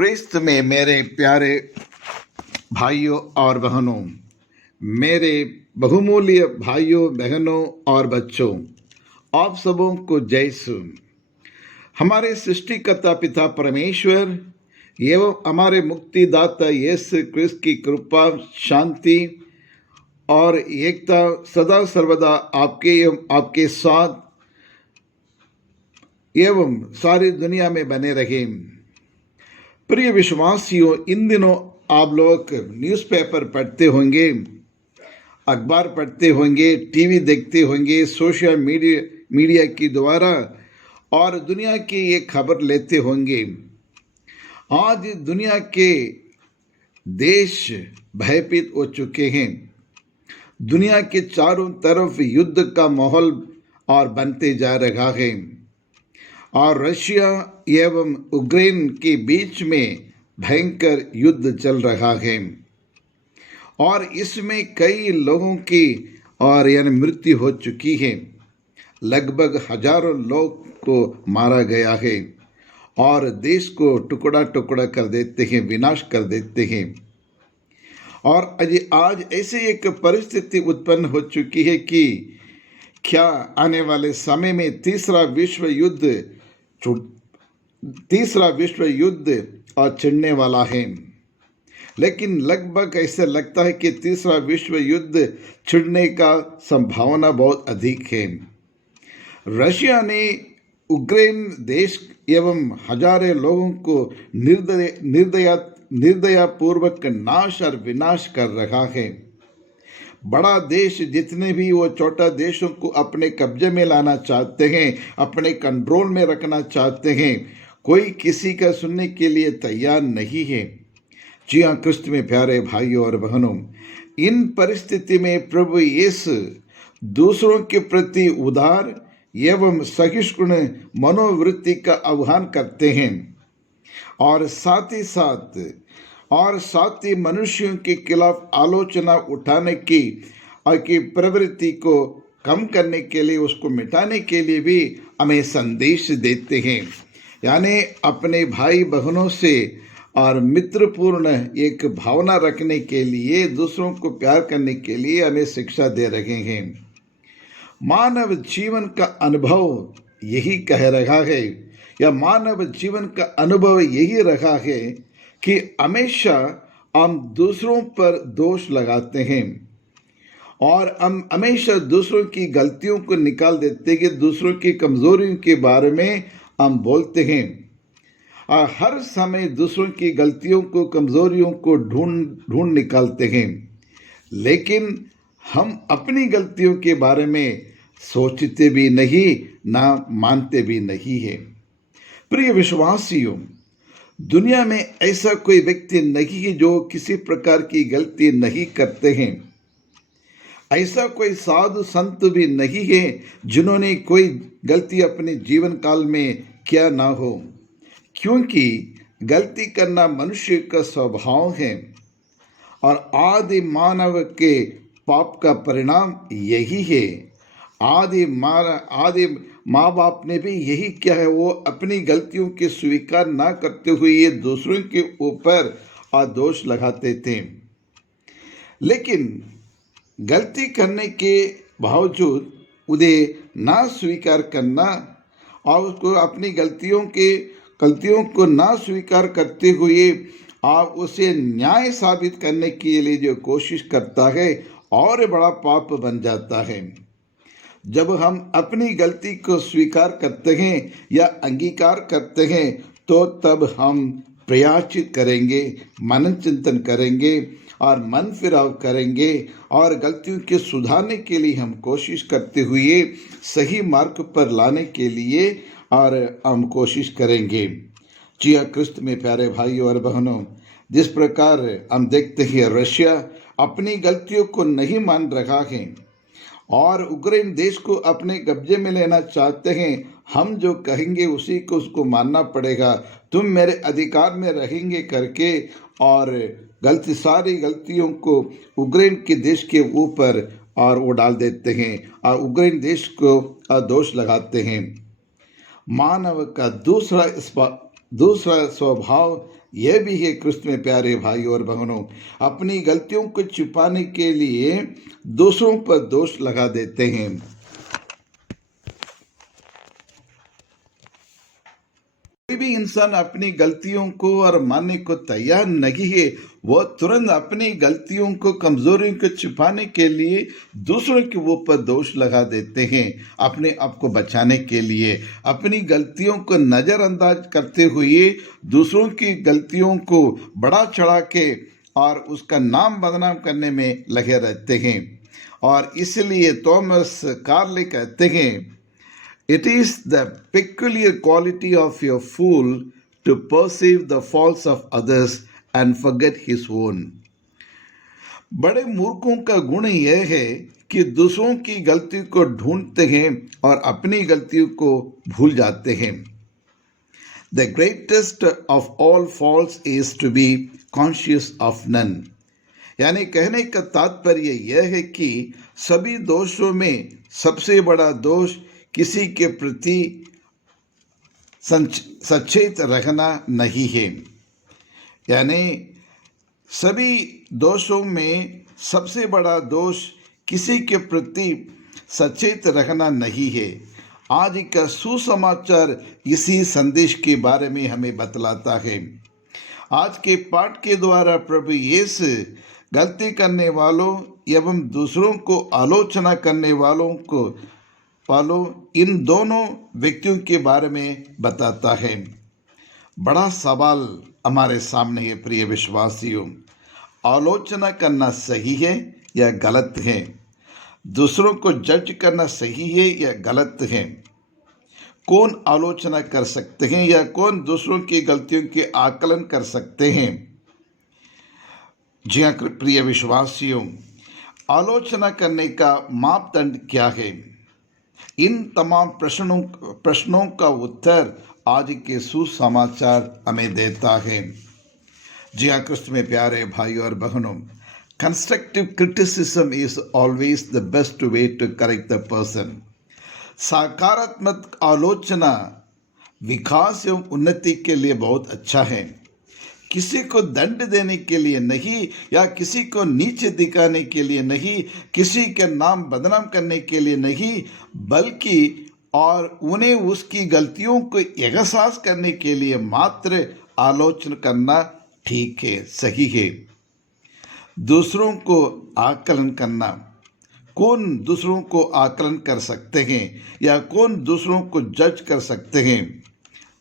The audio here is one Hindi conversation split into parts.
क्रिस्त में मेरे प्यारे भाइयों और बहनों, मेरे बहुमूल्य भाइयों बहनों और बच्चों, आप सबों को जय यीशु। हमारे सृष्टिकर्ता पिता परमेश्वर एवं हमारे मुक्तिदाता यीशु क्रिस्त की कृपा, शांति और एकता सदा सर्वदा आपके एवं आपके साथ एवं सारी दुनिया में बने रहे। प्रिय विश्वासियों, इन दिनों आप लोग न्यूज़पेपर पढ़ते होंगे, अखबार पढ़ते होंगे, टीवी देखते होंगे, सोशल मीडिया के द्वारा और दुनिया की ये खबर लेते होंगे। आज दुनिया के देश भयभीत हो चुके हैं। दुनिया के चारों तरफ युद्ध का माहौल और बनते जा रहा है और रशिया एवं यूक्रेन के बीच में भयंकर युद्ध चल रहा है और इसमें कई लोगों की और यानी मृत्यु हो चुकी है। लगभग हजारों लोग को मारा गया है और देश को टुकड़ा टुकड़ा कर देते हैं, विनाश कर देते हैं। और आज ऐसे एक परिस्थिति उत्पन्न हो चुकी है कि क्या आने वाले समय में तीसरा विश्व युद्ध और छिड़ने वाला है। लेकिन लगभग ऐसे लगता है कि तीसरा विश्व युद्ध छिड़ने का संभावना बहुत अधिक है। रशिया ने यूक्रेन देश एवं हजारों लोगों को निर्दयपूर्वक नाश और विनाश कर रहा है। बड़ा देश जितने भी वो छोटा देशों को अपने कब्जे में लाना चाहते हैं, अपने कंट्रोल में रखना चाहते हैं, कोई किसी का सुनने के लिए तैयार नहीं है। जी हाँ, क्रिस्त में प्यारे भाइयों और बहनों, इन परिस्थिति में प्रभु यीशु दूसरों के प्रति उदार एवं सहिष्णु मनोवृत्ति का आह्वान करते हैं और साथ ही मनुष्यों के खिलाफ आलोचना उठाने की प्रवृत्ति को कम करने के लिए, उसको मिटाने के लिए भी हमें संदेश देते हैं। यानी अपने भाई बहनों से और मित्रपूर्ण एक भावना रखने के लिए, दूसरों को प्यार करने के लिए हमें शिक्षा दे रहे हैं। मानव जीवन का अनुभव यही कह रहा है, या मानव जीवन का अनुभव यही रहा है कि हमेशा हम दूसरों पर दोष लगाते हैं और हम हमेशा दूसरों की गलतियों को निकाल देते हैं, दूसरों की कमजोरियों के बारे में हम बोलते हैं और हर समय दूसरों की गलतियों को, कमजोरियों को ढूंढ निकालते हैं। लेकिन हम अपनी गलतियों के बारे में सोचते भी नहीं, ना मानते भी नहीं है। प्रिय विश्वासियों, दुनिया में ऐसा कोई व्यक्ति नहीं है जो किसी प्रकार की गलती नहीं करते हैं। ऐसा कोई साधु संत भी नहीं है जिन्होंने कोई गलती अपने जीवन काल में किया ना हो, क्योंकि गलती करना मनुष्य का स्वभाव है और आदि मानव के पाप का परिणाम यही है। आदि माँ बाप ने भी यही किया है, वो अपनी गलतियों के स्वीकार ना करते हुए ये दूसरों के ऊपर दोष लगाते थे। लेकिन गलती करने के बावजूद उन्हें ना स्वीकार करना और उसको अपनी गलतियों को ना स्वीकार करते हुए आप उसे न्याय साबित करने के लिए जो कोशिश करता है और बड़ा पाप बन जाता है। जब हम अपनी गलती को स्वीकार करते हैं या अंगीकार करते हैं तो तब हम प्रायश्चित करेंगे, मनन चिंतन करेंगे और मन फिराव करेंगे और गलतियों के सुधारने के लिए हम कोशिश करते हुए सही मार्ग पर लाने के लिए और हम कोशिश करेंगे। जी हाँ, क्रिस्त में प्यारे भाइयों और बहनों, जिस प्रकार हम देखते हैं रशिया अपनी गलतियों को नहीं मान रहा है और यूक्रेन देश को अपने कब्जे में लेना चाहते हैं। हम जो कहेंगे उसी को उसको मानना पड़ेगा, तुम मेरे अधिकार में रहेंगे करके और सारी गलतियों को यूक्रेन के देश के ऊपर और वो डाल देते हैं और यूक्रेन देश को दोष लगाते हैं। मानव का दूसरा स्वभाव यह भी है क्रिस्त में प्यारे भाई और बहनों, अपनी गलतियों को छिपाने के लिए दूसरों पर दोष लगा देते हैं। कोई भी इंसान अपनी गलतियों को और मानने को तैयार नहीं है, वो तुरंत अपनी गलतियों को, कमजोरियों को छिपाने के लिए दूसरों के ऊपर दोष लगा देते हैं। अपने आप को बचाने के लिए अपनी गलतियों को नजरअंदाज करते हुए दूसरों की गलतियों को बढ़ा चढ़ा के और उसका नाम बदनाम करने में लगे रहते हैं। और इसलिए थॉमस कार्ले कहते हैं, It is the peculiar quality of your fool to perceive the faults of others and forget his own. बड़े मूर्खों का गुण यह है कि दूसरों की गलती को ढूंढते हैं और अपनी गलतियों को भूल जाते हैं। The greatest of all faults is to be conscious of none. यानी कहने का तात्पर्य यह है कि सभी दोषों में सबसे बड़ा दोष किसी के प्रति सचेत रहना नहीं है। यानी सभी दोषों में सबसे बड़ा दोष किसी के प्रति सचेत रहना नहीं है। आज का सुसमाचार इसी संदेश के बारे में हमें बतलाता है। आज के पाठ के द्वारा प्रभु यीशु गलती करने वालों एवं दूसरों को आलोचना करने वालों इन दोनों व्यक्तियों के बारे में बताता है। बड़ा सवाल हमारे सामने है प्रिय विश्वासियों, आलोचना करना सही है या गलत है? दूसरों को जज करना सही है या गलत है? कौन आलोचना कर सकते हैं या कौन दूसरों की गलतियों के आकलन कर सकते हैं? जी हाँ प्रिय विश्वासियों, आलोचना करने का मापदंड क्या है? इन तमाम प्रश्नों का उत्तर आज के सुसमाचार हमें देता है। जी हाँ क्रिस्त में प्यारे भाई और बहनों, constructive criticism is always the best way to correct the person. सकारात्मक आलोचना विकास एवं उन्नति के लिए बहुत अच्छा है। किसी को दंड देने के लिए नहीं या किसी को नीचे दिखाने के लिए नहीं, किसी के नाम बदनाम करने के लिए नहीं, बल्कि और उन्हें उसकी गलतियों को एहसास करने के लिए मात्र आलोचना करना ठीक है, सही है। दूसरों को आकलन करना, कौन दूसरों को आकलन कर सकते हैं या कौन दूसरों को जज कर सकते हैं?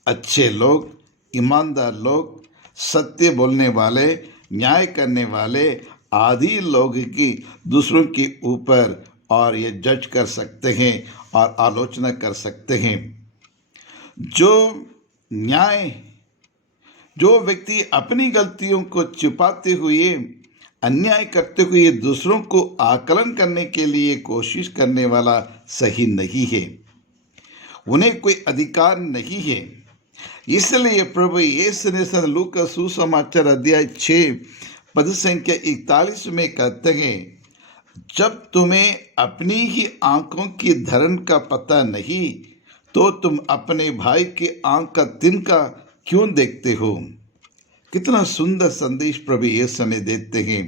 अच्छे लोग, ईमानदार लोग, सत्य बोलने वाले, न्याय करने वाले आदि लोग की दूसरों के ऊपर और ये जज कर सकते हैं और आलोचना कर सकते हैं। जो व्यक्ति अपनी गलतियों को छिपाते हुए, अन्याय करते हुए दूसरों को आकलन करने के लिए कोशिश करने वाला सही नहीं है, उन्हें कोई अधिकार नहीं है। इसलिए प्रभु यीशु ने लूका सुसमाचार अध्याय 6 पद संख्या 41 में कहते हैं, जब तुम्हें अपनी ही आंखों की धरन का पता नहीं तो तुम अपने भाई की आंख का तिनका क्यों देखते हो? कितना सुंदर संदेश प्रभु यीशु हमें देते हैं।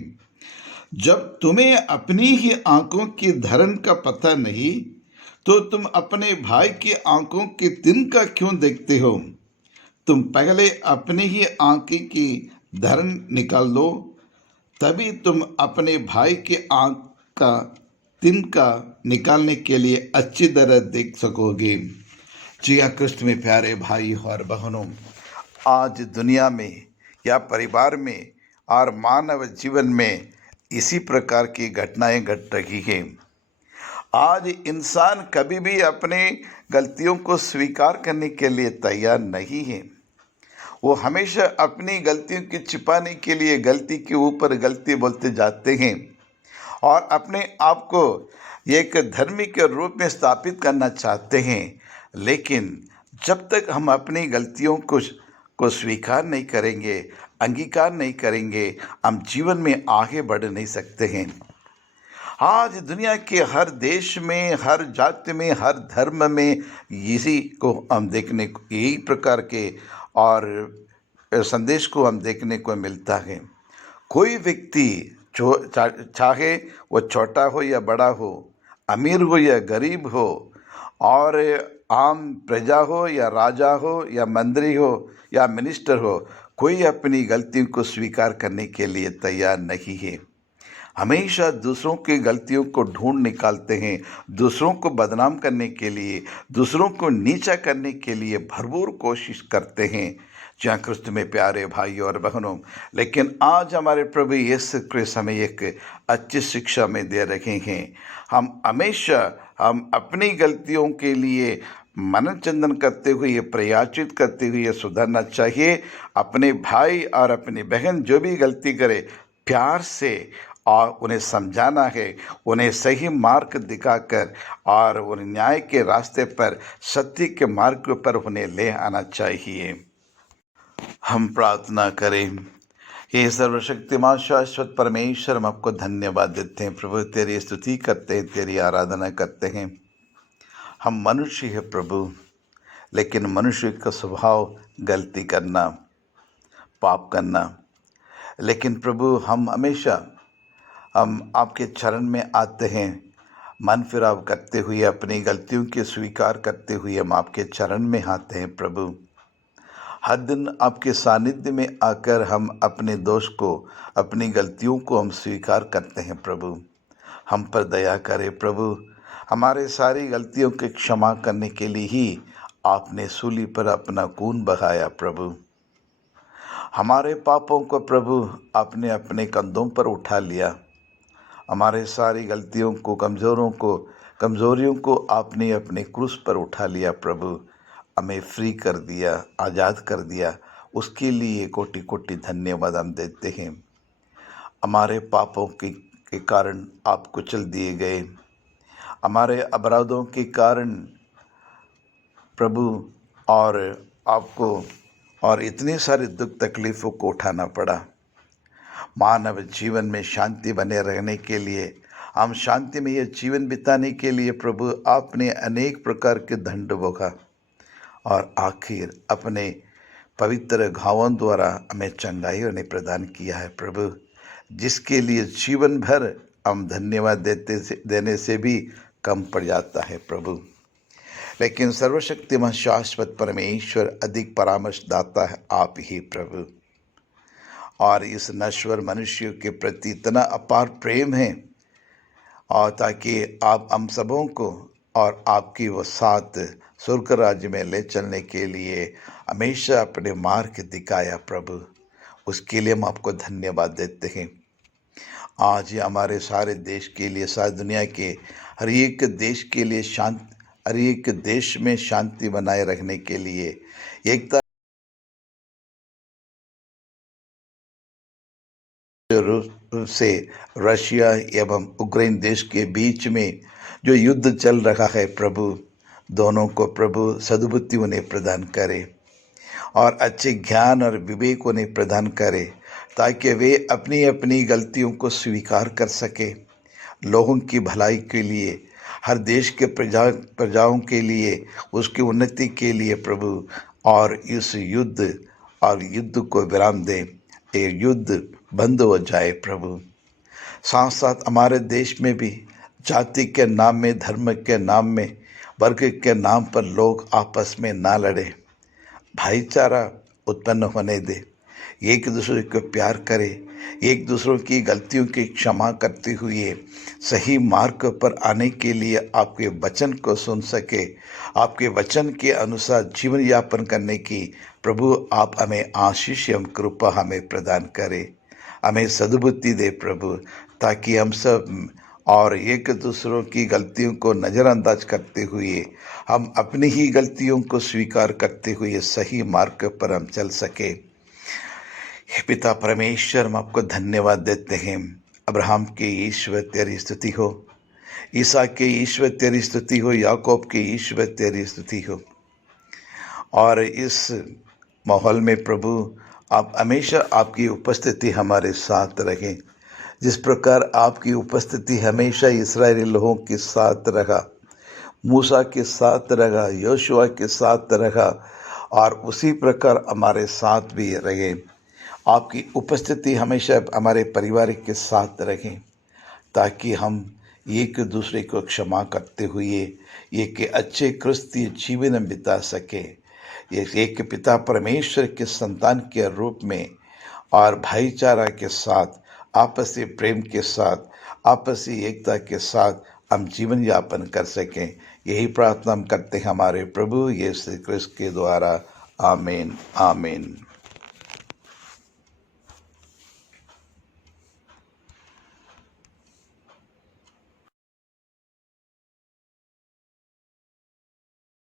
जब तुम्हें अपनी ही आंखों की धरन का पता नहीं तो तुम अपने भाई की आंखों की तिनका क्यों देखते हो? तुम पहले अपनी ही आंखें की धरन निकाल लो, तभी तुम अपने भाई के आंख का तिनका निकालने के लिए अच्छी तरह देख सकोगे। जी हाँ क्रिस्त में प्यारे भाई और बहनों, आज दुनिया में या परिवार में और मानव जीवन में इसी प्रकार की घटनाएं घट रही हैं। आज इंसान कभी भी अपने गलतियों को स्वीकार करने के लिए तैयार नहीं है। वो हमेशा अपनी गलतियों की छिपाने के लिए गलती के ऊपर गलती बोलते जाते हैं और अपने आप को एक धर्मी के रूप में स्थापित करना चाहते हैं। लेकिन जब तक हम अपनी गलतियों को स्वीकार नहीं करेंगे, अंगीकार नहीं करेंगे, हम जीवन में आगे बढ़ नहीं सकते हैं। आज दुनिया के हर देश में, हर जाति में, हर धर्म में इसी को हम देखने को, यही प्रकार के और संदेश को हम देखने को मिलता है। कोई व्यक्ति चाहे वो छोटा हो या बड़ा हो, अमीर हो या गरीब हो, और आम प्रजा हो या राजा हो या मंत्री हो या मिनिस्टर हो, कोई अपनी गलतियों को स्वीकार करने के लिए तैयार नहीं है। हमेशा दूसरों की गलतियों को ढूंढ निकालते हैं, दूसरों को बदनाम करने के लिए, दूसरों को नीचा करने के लिए भरपूर कोशिश करते हैं। जहाँ क्रिस्त में प्यारे भाइयों और बहनों, लेकिन आज हमारे प्रभु यीशु क्रिस्त हमें एक अच्छी शिक्षा में दे रहे हैं। हम अपनी गलतियों के लिए मनन चिंतन करते हुए, प्रयाचित करते हुए सुधरना चाहिए। अपने भाई और अपनी बहन जो भी गलती करे, प्यार से और उन्हें समझाना है, उन्हें सही मार्ग दिखाकर और उन्हें न्याय के रास्ते पर, सत्य के मार्ग पर उन्हें ले आना चाहिए। हम प्रार्थना करें। हे सर्वशक्तिमान शाश्वत परमेश्वर, हम आपको धन्यवाद देते हैं प्रभु, तेरी स्तुति करते हैं, तेरी आराधना करते हैं। हम मनुष्य हैं प्रभु, लेकिन मनुष्य का स्वभाव गलती करना, पाप करना। लेकिन प्रभु हम आपके चरण में आते हैं, मन फिराव करते हुए, अपनी गलतियों के स्वीकार करते हुए हम आपके चरण में आते हैं प्रभु। हर दिन आपके सानिध्य में आकर हम अपने दोष को, अपनी गलतियों को हम स्वीकार करते हैं प्रभु। हम पर दया करें प्रभु। हमारे सारी गलतियों की क्षमा करने के लिए ही आपने सूली पर अपना खून बहाया प्रभु। हमारे पापों को प्रभु आपने अपने कंधों पर उठा लिया। हमारे सारी गलतियों को, कमज़ोरियों को आपने अपने क्रूस पर उठा लिया प्रभु। हमें फ्री कर दिया, आज़ाद कर दिया। उसके लिए कोटि कोटि धन्यवाद हम देते हैं। हमारे पापों के कारण आप कुचल दिए गए, हमारे अपराधों के कारण प्रभु, और आपको और इतने सारे दुख तकलीफ़ों को उठाना पड़ा। मानव जीवन में शांति बने रहने के लिए, हम शांति में यह जीवन बिताने के लिए प्रभु आपने अनेक प्रकार के दंड भोगा, और आखिर अपने पवित्र घावों द्वारा हमें चंगाई उन्हें प्रदान किया है प्रभु, जिसके लिए जीवन भर हम धन्यवाद देने से भी कम पड़ जाता है प्रभु। लेकिन सर्वशक्तिमान शाश्वत परमेश्वर, अधिक परामर्श दाता है आप ही प्रभु, और इस नश्वर मनुष्य के प्रति इतना अपार प्रेम है, और ताकि आप हम सबों को और आपकी वो साथ स्वर्ग राज्य में ले चलने के लिए हमेशा अपने मार्ग दिखाया प्रभु। उसके लिए हम आपको धन्यवाद देते हैं। आज हमारे सारे देश के लिए, सारी दुनिया के हर एक देश के लिए हर एक देश में शांति बनाए रखने के लिए, एकता रूस से रशिया एवं यूक्रेन देश के बीच में जो युद्ध चल रहा है प्रभु, दोनों को प्रभु सद्बुद्धि उन्हें प्रदान करे, और अच्छे ज्ञान और विवेक उन्हें प्रदान करे, ताकि वे अपनी अपनी गलतियों को स्वीकार कर सके, लोगों की भलाई के लिए, हर देश के प्रजाओं के लिए, उसकी उन्नति के लिए प्रभु, और इस युद्ध को विराम दे, ये युद्ध बंद हो जाए प्रभु। साथ साथ हमारे देश में भी जाति के नाम में, धर्म के नाम में, वर्ग के नाम पर लोग आपस में ना लड़े, भाईचारा उत्पन्न होने दे, एक दूसरे को प्यार करे, एक दूसरों की गलतियों की क्षमा करते हुए सही मार्ग पर आने के लिए आपके वचन को सुन सके, आपके वचन के अनुसार जीवन यापन करने की प्रभु आप हमें आशीष एवं कृपा हमें प्रदान करें, हमें सद्बुद्धि दे प्रभु, ताकि हम सब और एक दूसरों की गलतियों को नज़रअंदाज करते हुए, हम अपनी ही गलतियों को स्वीकार करते हुए सही मार्ग पर हम चल सके। पिता परमेश्वर, हम आपको धन्यवाद देते हैं। अब्राहम के ईश्वर तेरी स्तुति हो, इसहाक के ईश्वर तेरी स्तुति हो, याकूब के ईश्वर तेरी स्तुति हो। और इस माहौल में प्रभु आप हमेशा आपकी उपस्थिति हमारे साथ रहें, जिस प्रकार आपकी उपस्थिति हमेशा इस्राएली लोगों के साथ रहा, मूसा के साथ रहा, योशुआ के साथ रहा, और उसी प्रकार हमारे साथ भी रहे। आपकी उपस्थिति हमेशा हमारे परिवार के साथ रहे, ताकि हम एक दूसरे को क्षमा करते हुए एक अच्छे क्रिस्तीय जीवन बिता सके। एक पिता परमेश्वर के संतान के रूप में और भाईचारा के साथ, आपसी प्रेम के साथ, आपसी एकता के साथ हम जीवन यापन कर सकें। यही प्रार्थना हम करते हैं हमारे प्रभु यीशु क्रिस्त के द्वारा। आमीन आमीन।